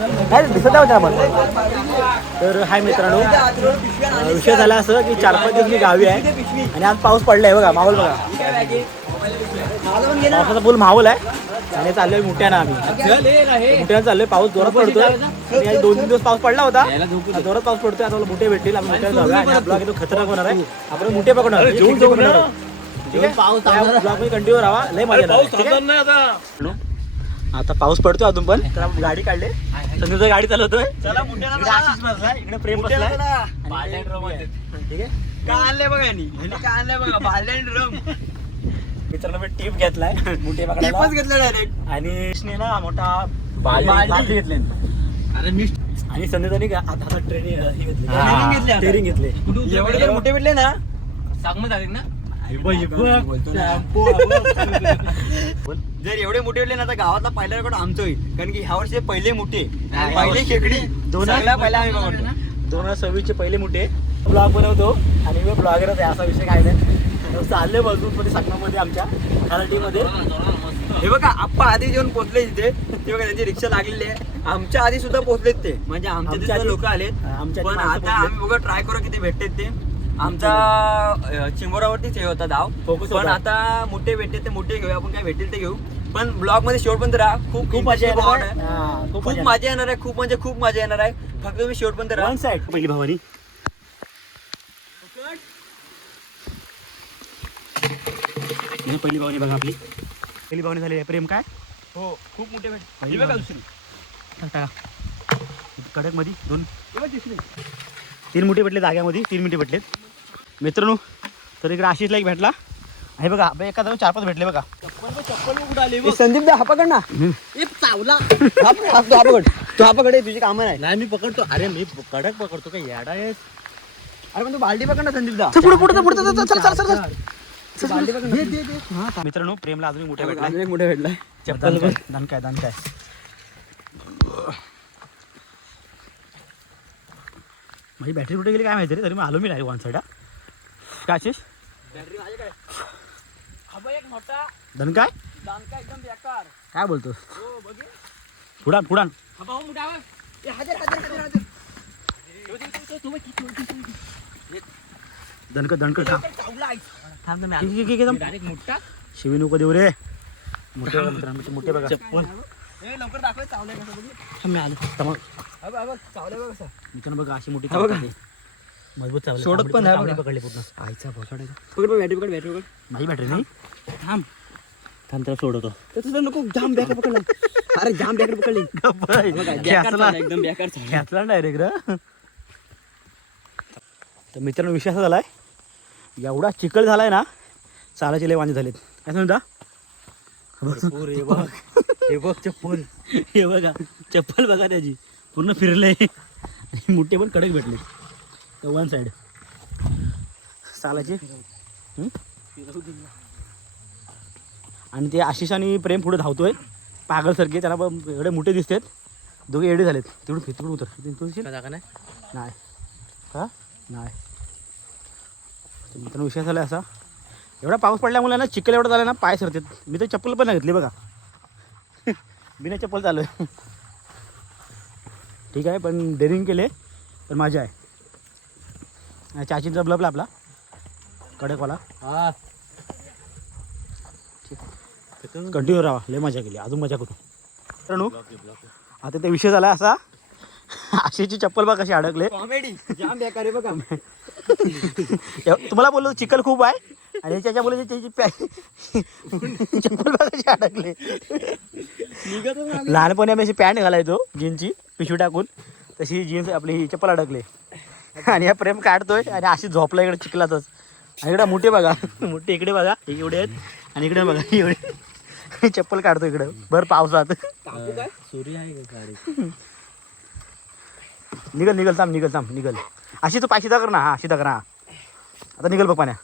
काय दिसत होता आपण. तर हाय मित्रांनो, विषय झाला असं की 4-5 दिवस मी गावी आहे आणि आज पाऊस पडलाय बघा, माहोल बघा. पावसाचा फुल माहोल आहे आणि चाललोय मुठ्यानं आम्ही. मुठ्यानं चाललोय, पाऊस जोरात पडतोय. 2-3 दिवस पाऊस पडला होता, जोरात पाऊस पडतोय. आता मुठे भेटतील, आम्ही मुठ्यानं जाऊया आणि हा ब्लॉग एकदम खतरनाक होणार आहे. आपण मुठे पकडणार, ठीक आहे. पाऊस ब्लॉग मध्ये कंटिन्यू राहा, लय मजा येणार. आता पाऊस पडतोय अजून पण, तर आपण गाडी काढले, संजूचं गाडी चालवतोय. आशिष बसलाय इकडे, प्रेम बसलाय. ठीक आहे, काय आणलंय बघा यांनी, काय आणलंय बघा, बाल्डन ड्रम. मित्रांनो मी टीप घेतलाय, मुठे पकडायला. टिपच घेतलं डायरेक्ट. आणि ना मोठा बाल्टी घेतले. अरे मी आणि संध्याकाळी आता ट्रेनिंग घेतले. एवढे मोठे भेटले ना, सांग मग ना. जर एवढे मोठे भेटले ना तर गावातला पहिला रेकॉर्ड आमचं होईल, कारण की ह्या वर्षी पहिले मोठे, पहिले खेकडी पहिला आम्ही बघतो. 2026 पहिले मोठे ब्लॉग बनवतो आणि मी ब्लॉगरच आहे, असा विषय काय नाही. चालले बसून मध्ये सगळ्यामध्ये आमच्या खराटीमध्ये. हे बघा आप्पा आधी जेवण पोहोचले तिथे, ते बघा त्यांची रिक्षा लागलेली आहे. आमच्या आधी सुद्धा पोहोचलेत ते, म्हणजे आमच्या लोक आलेत. पण आता आम्ही बघा ट्राय करू किती भेटतात ते. आमचा चिंबोरावरतीच हे होता धाव, पण आता मोठे भेटते ते मोठे घेऊ, आपण काय भेटेल ते घेऊ. पण ब्लॉग मध्ये शेवटपर्यंत राहा, खूप मजा येणार आहे. खूप मजा येणार आहे, खूप म्हणजे खूप मजा येणार आहे. फक्त तुम्ही शेवटपर्यंत राहा. वन साईड पहिली भावानी पहिली भावनी बघा, आपली पहिली भावनी झाली आहे. प्रेम काय हो, खूप मोठे भेट. कडक मध्ये 3 मुठे भेटले, जाग्यामध्ये 3 मिनिटे भेटलेत मित्रांनो. तर इकडे आशिषला एक भेटला आहे बघा, एका जाऊन 4-5 भेटले बघा. संदीप दा हा पकड ना, चावला. तू हा पकड, तुझी कामं नाही. मी पकडतो. अरे मी कडक पकडतो, काय येडा आहे. अरे पण तू बाल्टी पकड ना संदीप दा. मित्रांनो प्रेमला अजून मोठ्या भेटला, एक मोठे भेटलाय. चप्पल दान काय माझी बॅटरी कुठे गेली काय माहिती रे. तरी मी आलो मी डायरेक्ट वन साईड. काय आशिष बॅटरी माझ्याकडे. हा एक मोठा धन काय एकदम बेकार. काय बोलतोस. हो बघे, पुढान हा भाऊ मोठा आहे. दणक डायरेक्ट मोठा शिवी नको देऊ रे. मोठे मित्रांनो, मोठे बघा चप्पल. लवकर दाखव, चावलंय कसं मी आलो तमग. चावलंय बघ कसं. मित्रांनो बघा अशी मोठी बघा. मजबूत चावलं. सोडत पण आहे बघा. पकडले पूर्ण. आईचा बॉल पकड बॅटरी पकड. माझी बॅटरी नाही. थांब त्याला सोडवतो. तुझं नको, जाम बेकार पकडला. अरे जाम बेकार पकडली. एकदम बेकार घेतला डायरेक्ट रे. तर मित्रांनो विषय असा झालाय, एवढा चिखल झालाय ना, चालायचे लय वांदे झालेत. काय सांगता हे बघ चप्पल, हे बघा चप्पल बघा त्याची पूर्ण फिरले. आणि मोठे पण कडक भेटले. तर वन साईड चालायचे. आणि ते आशिष आणि प्रेम पुढे धावतोय पागलसारखे. त्यांना पण एवढे मोठे दिसतात, दोघे एवढे झालेत. तिकडून उतर नाही का नाही. मित्रांनो विषय झाला असा, एवढा पाऊस पडल्यामुळे ना चिखल एवढं झालं ना, पाय सरतात. मी तर चप्पल पण नाही घेतली बघा, बिना चप्पल चालू आहे. ठीक आहे, पण डेअरिंग केले, पण मजा आहे. चाचींचा ब्लबला आपला कडकवाला. हा कंटिन्यू राहा, लय मजा केली, अजून मजा करू. मित्रांनो आता ते विषय झाला असा, आशिषची चप्पल बघा कशी अडकले. कॉमेडी जाम बेकार आहे बघा. तुम्हाला बोललो चिखल खूप आहे आणि त्याच्या मुले त्याची चप्पल बघा कशी अडकले. लहानपणी आम्ही अशी पॅन्ट घालायचो जीन्सची पिशवी टाकून, तशी जीन्स आपली चप्पल अडकले. आणि हा प्रेम काढतोय आणि अशी झोपला इकडे चिखलातच. आणि इकडे मोठे बघा, मोठे इकडे बघा एवढे आहेत, आणि इकडे बघा एवढे. चप्पल काढतो इकडे भर पावसात. सूर्य आहे का गाडी. निघल थांब. अशी तू पाय सीधा कर ना. हा सीधा कर. हा आता निघल बघ पाण्या.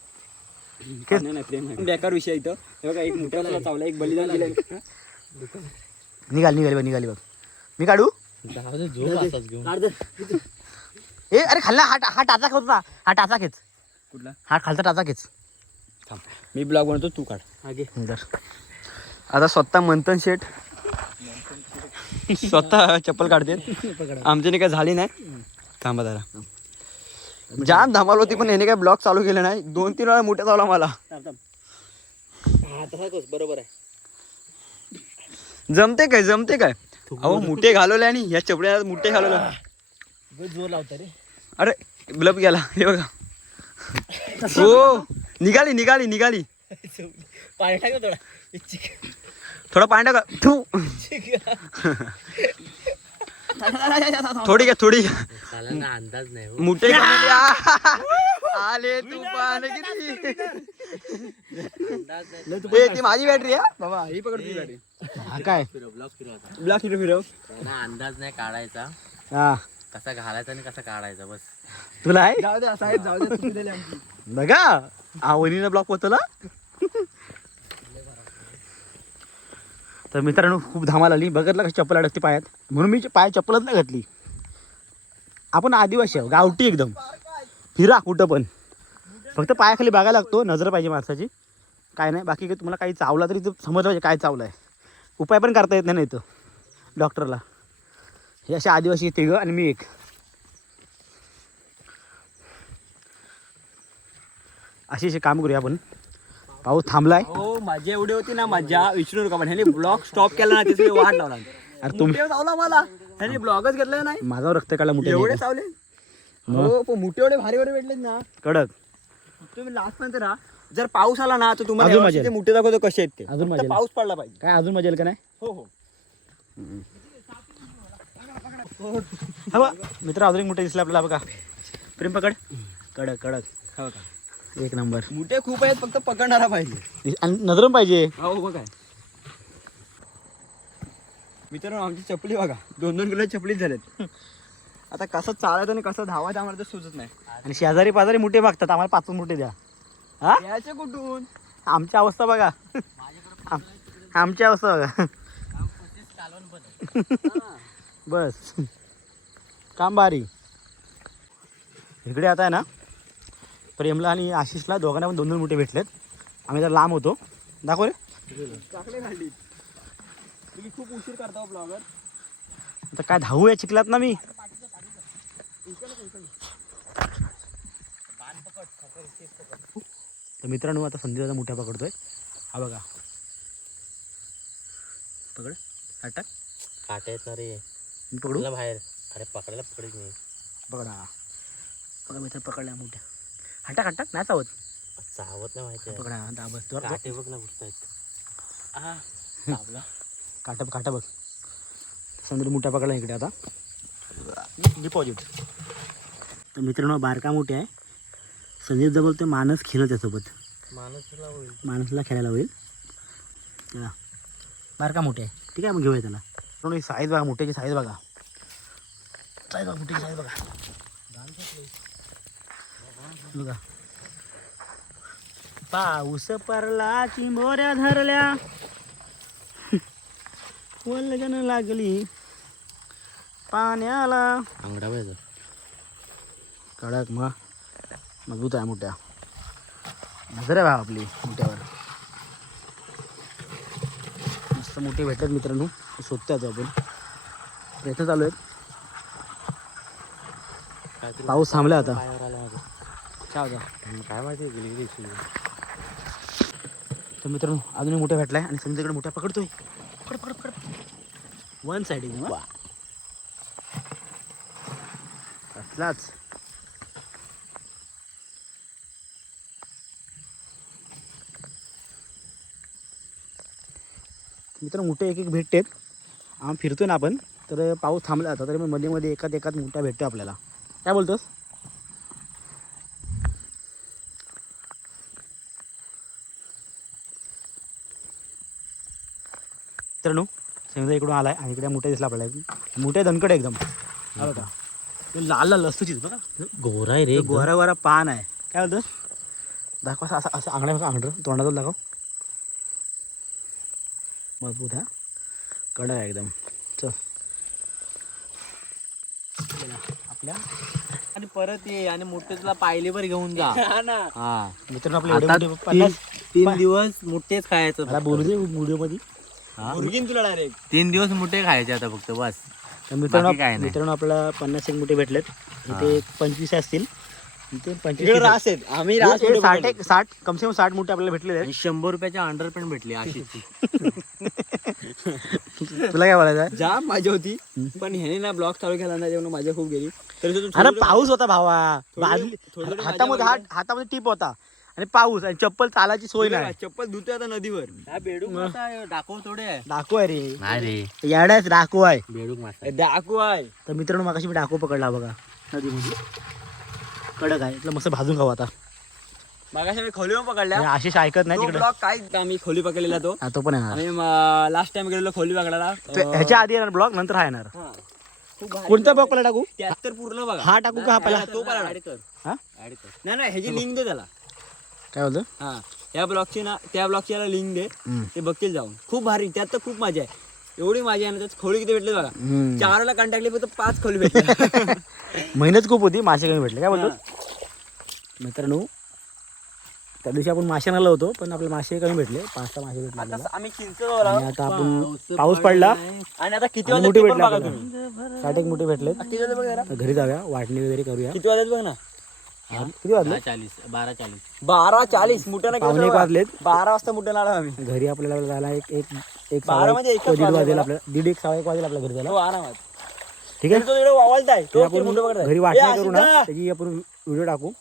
बेकार विषय इथं. हे बघा एक मोठा चावला, एक बलिदान दिलं. निघाली बघ. मी काढू. ए अरे खाल्ला हा टाचा खेच ना. हा टाचा खेच. कुठला हा खालचा टाचा खेच. मी ब्लॉग बनवतो, तू काढ. आता स्वतः मंथन शेठ स्वतः चप्पल काढते आमच्याने काय झाली नाही. थांबा जरा जाम धमाल होती पण याने काय ब्लॉग चालू केले नाही. 2-3 वेळा मोठ्या चावला मला. बरोबर आहे. जमते काय अहो मुठे घालवले आणि या चपड्या मुठे घालवले. जोर लावता रे. अरे ब्लब गेला हे बघा. हो निघाली पाणी टाक थोडा. थोडा पाणी टाका. थोडी घ्या अंदाज नाही. मुठे आले तुफान किती. ती माझी बॅटरी आहे बाबा. ही पकड तुझी बॅटरी. काय ब्लॉक फिरव अंदाज नाही काढायचा. हा कसा घालायचा आणि कसा काढायचा बस तुला आहे. जाऊ दे बघा आवडीनं ब्लॉक पोचला. तर मित्रांनो खूप धमाल आली. बघितलं का चप्पल अडकते पायात म्हणून मी पायात चप्पलच नाही घातली. आपण आदिवासी आहो गावठी एकदम. फिरा कुठं पण फक्त पायाखाली बघायला लागतो. नजर पाहिजे माणसाची. काय नाही बाकी काही तुम्हाला काही चावला तरी समजलं पाहिजे काय चावलं आहे. उपाय पण करता येत नाही इथं डॉक्टरला. हे असे आदिवासी तिघं आणि मी एक. अशी काम करूया आपण. पाऊस थांबलाय. हो मजा एवढी होती ना मजा विचारू नका. पण ह्याने ब्लॉग स्टॉप केला ना त्याची वाट लावला. अरे तुम्ही चावला मला. ह्याने ब्लॉगच घेतला नाही. माझा रक्त काढला मुठे एवढे चावले. हो पण मुठे एवढे भारी भेटलेत ना कडक. तुम्ही लास्ट पर्यंत राहा. जर पाऊस आला ना तर अजून तुम्हाला मजा ते मुठे दाखवतो कसे आहेत ते. अजून फक्त मजा पाऊस पडला पाहिजे. काय अजून मजा येईल का नाही. हो हवा मित्र अजून एक मुठे दिसला आपल्याला बघा. प्रेम पकड. कडक हो का. एक नंबर. मुठे खूप आहेत फक्त पकडणारा पाहिजे आणि नजर पाहिजे. हो बघा मित्रांनो आमची चपली बघा 2-2 किलो चपलीच झालेत. आता कसं चालायचं आणि कसं धावायचं आम्हाला तर सुचत नाही. आणि शेजारी पाजारी मुठे मागतात आम्हाला 5 मुठे द्या. हा याचे कुठून. आमची अवस्था बघा. आमची अवस्था बघा. बस काम भारी. इकडे आता आहे ना प्रेमला आणि आशिषला दोघांना पण 2-2 मुठे भेटलेत. आम्ही जर लांब होतो. दाखव रे. चाकले खाल्ली. तुम्ही खूप उशीर करता ब्लॉगर. आता काय धावू या चिखलात ना मी. तर मित्रांनो आता संधीचा मुठ्या पकडतोय. हा बघा पकड. टाक काटे आहेत ना रे. मी पकडू बाहेर. अरे पकडायला पकडेच नाही. पकडा बघा मित्र पकडल्या मुठ्या. हटाक नाही चावत. चावत नाही माहिती. पकडा दाबत काटे बघ ना घुसतायत. काटा बघ. संधी मुठ्या पकडला इकडे आता डिपॉझिट. तर मित्रांनो बारका मोठे आहे. संदीप जर बोलतोय माणूस खेळत त्यासोबत. माणूसला खेळायला होईल. चला बारका मोठे आहे ठीक आहे मग घेऊया त्याला. पण साईज बघा मोठ्याची साईज बघा. मोठ्याची साईज बघा. बघा पाऊस पडला चिंबोऱ्या धरल्या वल्गन लागली पाण्याला. अंगडा पाहिजे कडक मग मजबूत आहे मोठ्या. नजर आहे बा आपली मोठ्यावर. मस्त मोठे भेटतात मित्रांनो. शोधतो आता आपण. प्रयत्न चालू आहेत. पाऊस थांबला आता. काय माहिती गेली. तर मित्रांनो अजून मोठ्या भेटलाय आणि समजा मोठ्या पकडतोय. पकड 1 साइडिंग कसलाच. मित्र मोठे एक भेटतेत. आम्ही फिरतोय ना आपण तर पाऊस थांबला आता तरी मध्ये मध्ये एकात मोठा भेटतो आपल्याला. काय बोलतोस. मित्रांनो समजा इकडून आलाय आणि इकडे मोठे दिसला आपल्याला. मोठे दणकड एकदम. हा बघा लाल लसूचीच बघा. गोरा आहे रे. गोरा पान आहे. काय बोलतोस. दाखव असं असं आंगड्या बघा. आंगडं तोंडातून दाखव. मजबूत हा कडक आहे एकदम. चल आपल्या आणि परत ये आणि मोठे तुला पायलीवर घेऊन जा. हा मित्रांनो आपले 3 दिवस मोठेच खायचं. मला बोलू दे व्हिडिओ मध्ये. मुर्गीन तुला डायरेक्ट 3 दिवस मोठे खायचे आता फक्त बस. तर मित्रांनो बाकी काय नाही. मित्रांनो आपल्याला 50 एक मोठे भेटलेत. इथे 25 असतील. इथे 25 इकडे रास आहेत आम्ही रास हे 60 कम से कम 60 मोठे आपल्याला भेटलेले आणि 100 रुपयाच्या अंडर पण भेटली अशी. आहेत. तुला काय बोलायचं आहे? जाम मजा होती पण ह्याने ना ब्लॉग चालू केला ना जेव्हा मजा खूप गेली तरी अरे पाऊस होता भावा. थोडी हातामध्ये हातामध्ये टीप होता आणि पाऊस आणि चप्पल चालायची सोय नाही. चप्पल धुतोय आता नदीवर. बेडूक मासा डाकू थोडे आहे. डाकू आहे रे. नाही रे याडाच डाकू आहे. बेडूक मासा. डाकू आहे. तर मित्रांनो मागाशी मी डाकू पकडला बघा नदीमध्ये. कडक आहे इथलं मस्त भाजून खाऊ आता. मागाशी मी खोली पकडल्या. आणि आशिष ऐकत नाही तो तिकडे. ब्लॉग काय आम्ही खोली पकडलेला तो हा, तो पण येणार. आम्ही लास्ट टाइम गेलेलो खोली पकडायला. तो ह्याच्या आधी येणार ब्लॉग नंतर हा येणार. हा. खूप भारी. कोणता ब्लॉग पहिला टाकू? 73 पूर्ण बघा. हा टाकू का हा पहिला? तो पहिला ऍड कर. हा ऍड कर. नाही नाही ह्याची लिंक दे त्याला. काय बोलतो? हा त्या ब्लॉगची ना त्या ब्लॉगची याला लिंक दे ते बघतील जाऊन. खूप भारी त्यात तर खूप मजा आहे. एवढी मजा आहे ना त्यात. खोली किती भेटले बघा. 4ला कंटाकली फक्त 5 खोली भेटल्या. मेहनत खूप होती. मासे कमी भेटले. काय बोलतो मित्रांनो? त्या दिवशी आपण मासे आणायला होतो पण आपले मासे कमी भेटले. 5-6 मासे भेटले आपल्याला. आता आम्ही चिंच आणि आता आपण पाऊस पडला आणि आता किती आणि वाजता मोठे ते पण भेटले बघा आपल्याला. तुम्ही. 60 एक मोठे भेटले. किती वाजता बघ जरा. घरी जाऊया वाटणी वगैरे करूया. किती वाजता बघ ना. किती वाजले? 12:40. 12:40 मुठ्यानं पावणे एक वाजलेत. 12 वाजता मुठ्यानं आलो आम्ही. घरी आपल्याला जायला एक 12 म्हणजे एकच दीड वाजेल वाजले आपल्याला. दीड एक 1:15 वाजेल आपल्या घरी जायला. तो आरामात. ठीक आहे. तो तिकडे वावलताय. ते तो आपण मुठं पकडताय. घरी ए, वाटणी अशी करू ना जा. त्याची आपण व्हिडिओ टाकू.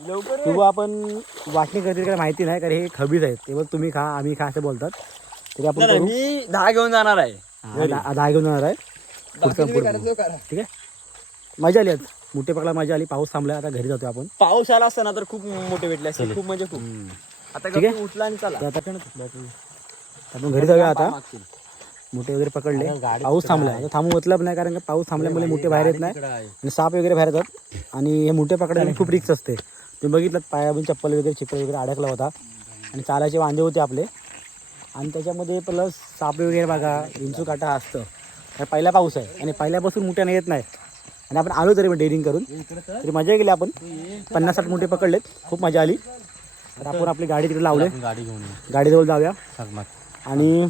लवकर ये. किंवा आपण वाटणी करते काय माहिती नाही कारण हे खबीज आहेत. ते बघ तुम्ही खा आम्ही खा असं बोलतात. तरी आपण नाही, करू. मी 10 घेऊन जाणार आहे. हा, 10 घेऊन जाणार आहे. बाकी तुम्ही करायचं करा. ठीक आहे. मजा आली आज. मोठे पकडला मजा आली. पाऊस थांबला आता घरी जातो आपण. पाऊस आला असता ना तर खूप मोठे भेटले असते. खूप म्हणजे खूप. आता ठीक आहे. गप्पी उठला आणि चला. तर आता आपण घरी जाऊया आता. मागतील. मोठे वगैरे पकडले. पाऊस थांबला आता थांबू मतलब नाही कारण का पाऊस थांबल्यामुळे मोठे बाहेर येत नाही आणि साप वगैरे बाहेर येतात आणि हे मोठे पकडायला खूप रिक्स असते. तुम्ही बघितलं पायाबून चप्पल वगैरे चिपळ वगैरे अडकला होता आणि चालायचे वांदे होते आपले आणि त्याच्यामध्ये प्लस साप वगैरे बघा विंचू काटा असतं. तर पहिला पाऊस आहे आणि पहिल्यापासून मोठ्याने येत नाही आणि आपण आलो तरी डेअरिंग करून तरी मजा गेली. आपण 50-60 मोठे पकडलेत. खूप मजा आली. तर आपण आपली गाडी तिकडे लावले. गाडी घेऊन गाडीजवळ जाऊया ये. आणि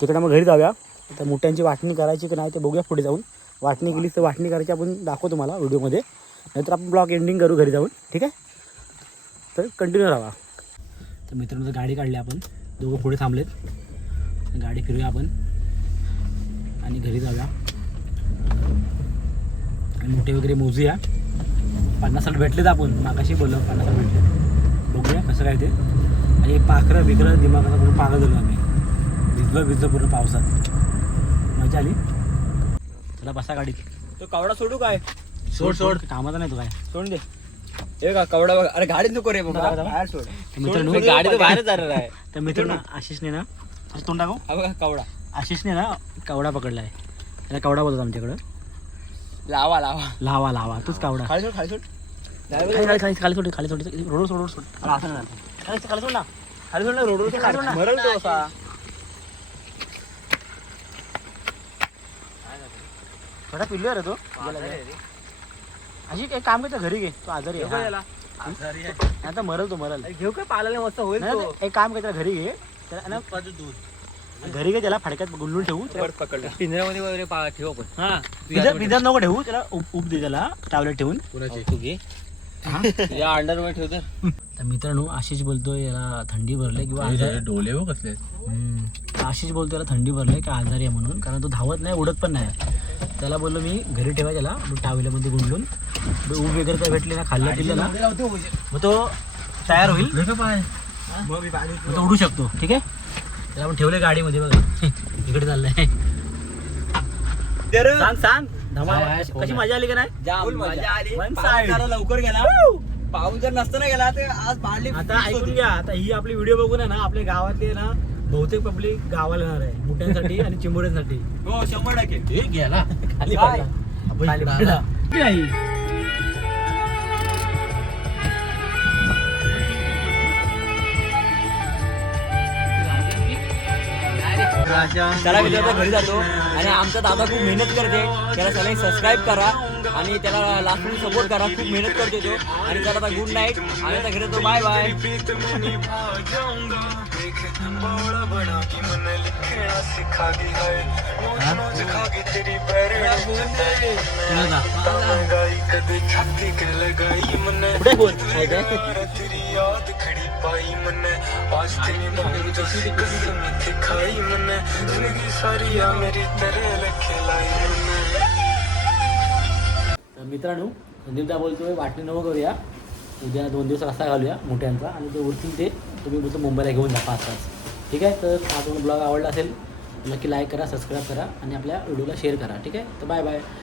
तिकडे मग घरी जाऊया. तर मोठ्यांची वाटणी करायची की नाही ते बघूया पुढे जाऊन. वाटणी केली तर वाटणी करायची आपण दाखवू तुम्हाला व्हिडिओमध्ये. नाहीतर आपण ब्लॉग एंडिंग करू घरी जाऊन. ठीक आहे. तर कंटिन्यू राहा. तर मित्रांनो गाडी काढली आपण. दोघं पुढे थांबलेत. गाडी फिरूया आपण आणि घरी जाऊया आणि मोठे वगैरे मोजूया. 50-60 भेटलेत आपण. मागाशी बोललो 50-60 भेटले. बघूया कसं काय ते. आणि पाखरं बिखरं दिमागाचा पूर्ण पागल झालो आम्ही. भिजलं पूर्ण पावसात. मजा आली. त्याला बसा गाडीत. तो कवडा सोडू काय. सोड कामाचा नाही तो काय. सोड दे. हे का कवडा बघा. अरे गाडीत नको रे बाबा. बाहेर सोड. तर मित्रांनो गाडी तर बाहेरच जाणार आहे. तर मित्रांनो आशिषने ना असं तोंड टाकू. हा बघा कवडा. आशिषने ना कवडा पकडला आहे. त्याला कवडा बोलतात आमच्याकडं. लावा लावा. लावा तूच कवडा. खाली सोड खाली सोड. खाली सोड रोड सोड. अरे असं नाही. खाली सोड ना. खाली सोड ना रोडवर खाली सोड ना. मरल तो असा. थोडा पिल्लू रे तो. अशी एक काम करतो घरी घे. तो आजारी आहे. आता मरल तो मरल. घेऊ काय पालायला मस्त होईल नाही, तो. नाही, एक काम कर त्याला घरी घे. त्याला ना घरी घे त्याला फडक्यात गुंडून ठेवू. पकडलं. पिंजऱ्यामध्ये वगैरे ठेव आपण. हा बिदर नको ठेवू. त्याला उप दे त्याला टॅबलेट ठेवून. तू घे. या अंडर मध्ये ठेव तर. तर मित्रांनो आशिष बोलतोय याला थंडी भरले किंवा आजारी. डोले हो कसले. आशिष बोलतो याला थंडी भरले का आजारी आहे म्हणून कारण तो धावत नाही उडत पण नाही. त्याला बोललो मी घरी ठेवा त्याला टावेल्यामध्ये गुंडलून. ऊब वगैरे काय भेटले ना खाल्लं पिल्लं ना मग तो तयार होईल. मग तो उडू शकतो. ठीक आहे. त्याला आपण ठेवले गाडीमध्ये बघा. इकडे चाललंय. सांग धमाल कशी मजा आली का नाही. जाम मजा आली. One पाऊस side. जरा लवकर गेला. पाऊस जर नसताना गेला तर आज बाळली. आता ऐकून घ्या. आता ही आपली व्हिडिओ बघून आहे ना आपल्या गावातले ना बहुतेक पब्लिक गावाला येणार आहे मुठ्यांसाठी आणि चिंबोऱ्यांसाठी. हो 100%. गेला खाली काय? पडला. खाली पडला. नाही. चला मित्रांनो घरी जातो आणि आमचा दादा खूप मेहनत करते, त्याला सगळ्यांनी सबस्क्राईब करा आणि त्याला लास्ट सपोर्ट करा, खूप मेहनत करते तो. आणि चला आता गुड नाईट आणि आता घरी जातो. Bye bye. कुठे फोन आहे काय? तर मित्रांनो संदीपदा बोलतोय वाटणी नको करूया, उद्या 2 दिवस रस्ता घालूया मोठ्यांचा आणि ते उरतील ते तुम्ही बोलतो मुंबईला घेऊन जा 5 तास. ठीक आहे. तर हा तुम्हाला ब्लॉग आवडला असेल नक्की लाईक करा, सबस्क्राईब करा आणि आपल्या व्हिडिओला शेअर करा. ठीक आहे. तर बाय बाय.